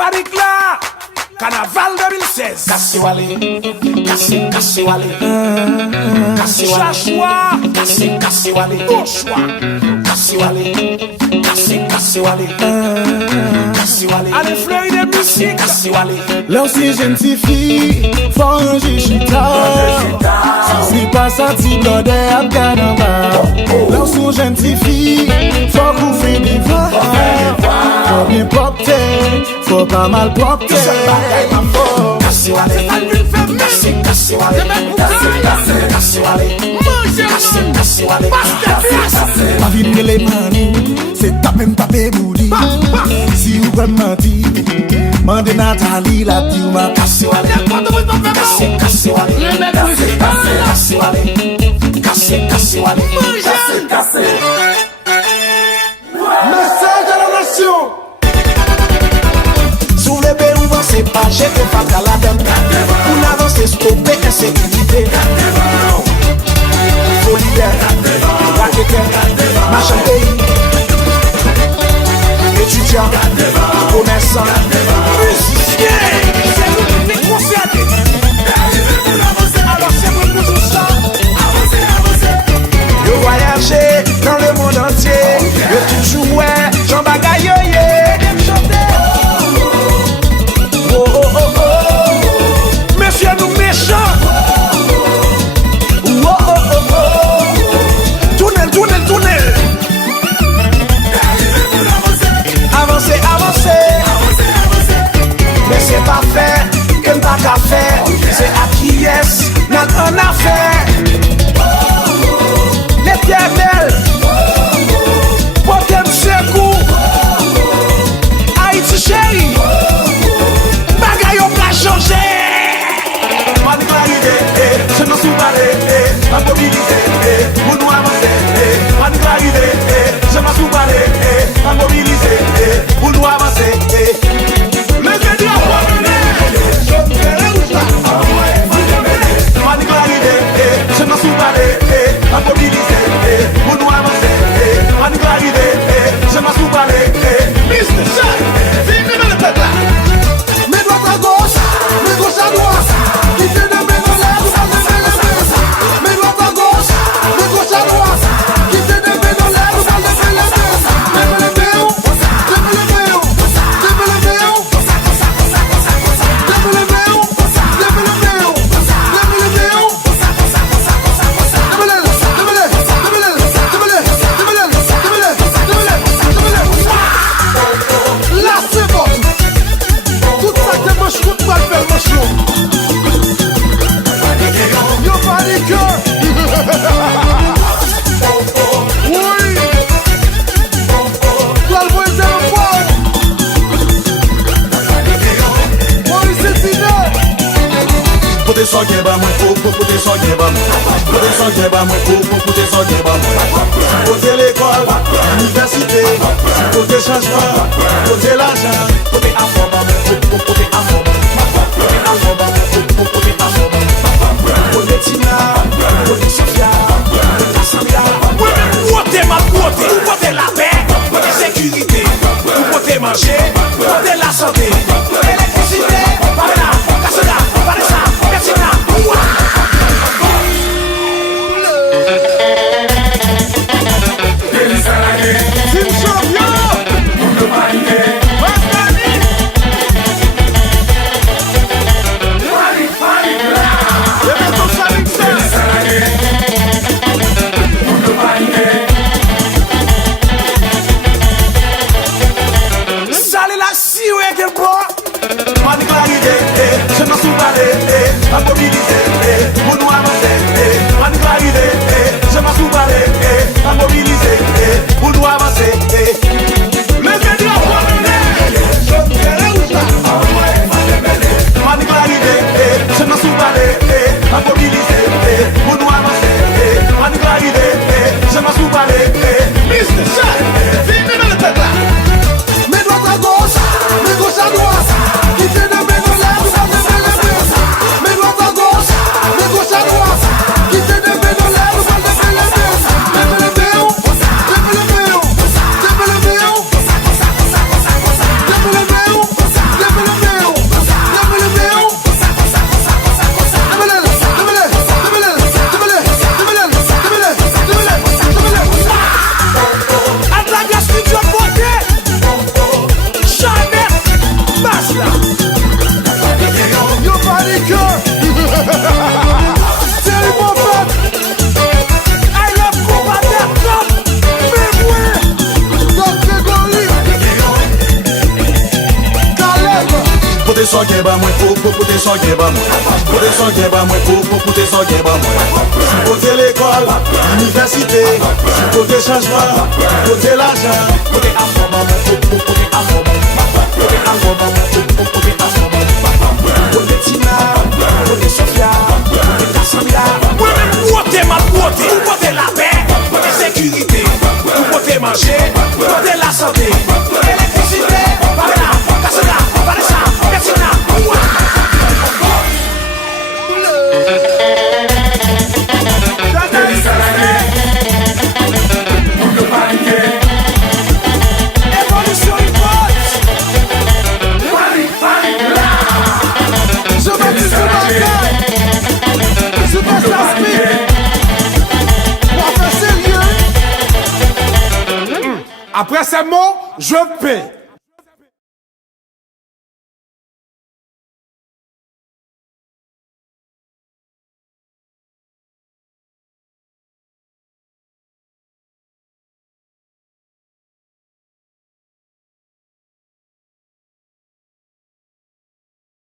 Padik là, Carnaval 2016. Kassiwale, Kassiwale, Chachua, Kassiwale, Bourgeois, Kassiwale, Kassiwale, allez fleurir de musique. Kassiwale. L'ancien jeune fille, faut ranger chita. Si pas senti dans des abganamba. L'ancien jeune fille, faut couvrir des voix. Faut bien popter, faut pas mal popter. Kassiwale, Kassiwale, Ma vie de l'émani, c'est taper m'taper boudi. Si vous pouvez mentir, mandez Nathalie la dit ou ma Kassiwale, Kassiwale, Message à la nation. sous le Pérou, c'est pas jeter pas à la dame. Pour avancer, stopper insécurité. Solidaire, raqueteur, machin pays. Étudiant, commerçant, Musicien, c'est nous qui les concernés. Alors c'est pour tout ça. yo voyager dans le monde entier. Yo toujours ouais, Jean Bagaille, oh, oh, oh, oh. Monsieur nous méchants. Oh, oh, oh, oh. Tunnel. Avancer, avancer. Mais c'est pas fait, que pas qu'à faire. C'est à qui est, n'a qu'un affaire. L'éternel, Potem secours. Haïti chéri. Bagay on pas changer. Maniclarité, je me suis parlé, à mobiliser, pour nous avancer. Maniclarité, je me suis parlé, à mobiliser, pour nous avancer. Levez de la voix, Maniclarité, je me suis parlé, à mobiliser, pour nous avancer. Maniclarité, je me suis parlé, Mr. Shaq, vive le peuple. Mes doigts à gauche, mes gauches à droite. Qui te donne mes doigts là, vous avez fait la baisse. Mes doigts à gauche, mes gauches à droite. Qui te donne mes doigts là, vous avez fait la baisse. Là c'est bon. Tout ça que moi je compte pas faire mon show. Yo panique. Oui. Toi le voisin le fort. Maurice c'est fini. Poder só quebrar muito pouco, poder só quebrar muito. Poder só quebrar muito pouco, poder só quebrar muito. Poder l'école, université, poder changement, poder l'argent, poder afformer muito pouco, poder afformer. Poder afformer muito pouco, poder afformer. Poder Tina, poder Sofia, poder Cassandra. Oui, mais côté ma côté, côté la paix, côté sécurité, côté manger, côté la santé, électricité, par là, Cassandra, par ça, merci là. Team champion. son gen ba mwen. Kote son gen ba mwen, kote son gen ba mwen. Si kote l'école, l'université, si kote changement, kote l'argent, kote afro ba mwen, kote afro ba mwen, kote afro ba mwen, kote afro ba mwen. Kote Tina, kote Sofia, kote Cassandra. Moi-même, côté ma côté, côté la paix, côté sécurité, côté manger, côté la santé, électricité, par là, Cassandra, par ça, Bettina. Évolution hip-hop. Je vais dire ce matin. Je passe la speed. Pour faire sérieux. Après ces mots, je paie.